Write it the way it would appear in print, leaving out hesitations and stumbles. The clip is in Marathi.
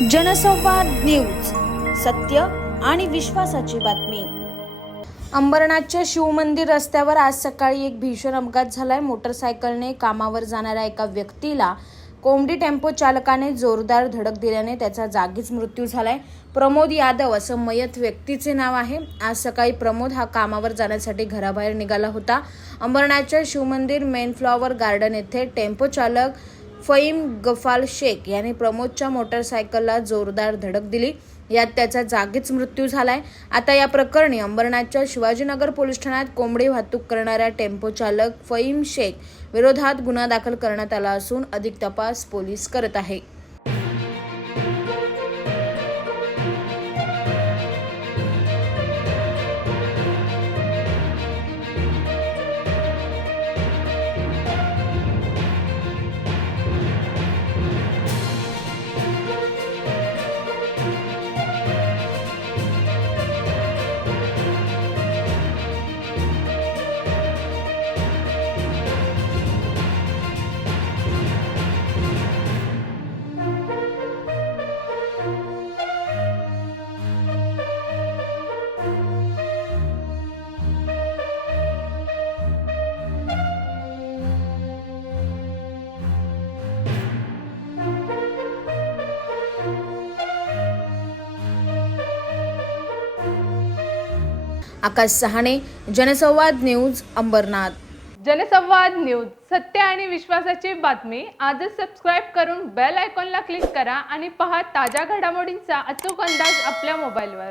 जनसंवाद न्यूज, सत्य आणि विश्वासाची बातमी। अंबरनाथच्या शिवमंदिर रस्त्यावर आज सकाळी एक भीषण अपघात झालाय। मोटरसायकलने कामावर जाणाऱ्या एका व्यक्तीला कोंबडी टेम्पो चालकाने जोरदार धडक दिल्याने त्याचा जागीच मृत्यू झालाय। प्रमोद यादव असं मयत व्यक्तीचे नाव आहे। आज सकाळी प्रमोद हा कामावर जाण्यासाठी घराबाहेर निघाला होता। अंबरनाथच्या शिवमंदिर मेन फ्लॉवर गार्डन येथे टेम्पो चालक फहीम गफार शेख यांनी प्रमोदच्या मोटरसायकलला जोरदार धडक दिली। यात त्याचा जागीच मृत्यू झालाय। आता या प्रकरणी अंबरनाथच्या शिवाजीनगर पोलीस ठाण्यात कोंबडी वाहतूक करणाऱ्या टेम्पो चालक फहीम शेख विरोधात गुन्हा दाखल करण्यात आला असून अधिक तपास पोलीस करत आहे। आकाश सहाणे, जनसंवाद न्यूज, अंबरनाथ। जनसंवाद न्यूज, सत्य आणि विश्वासाची बातमी। आजच सबस्क्राइब करून बेल आयकॉनला क्लिक करा आणि पहा ताज्या घडामोडींचा अचूक अंदाज आपल्या मोबाईलवर।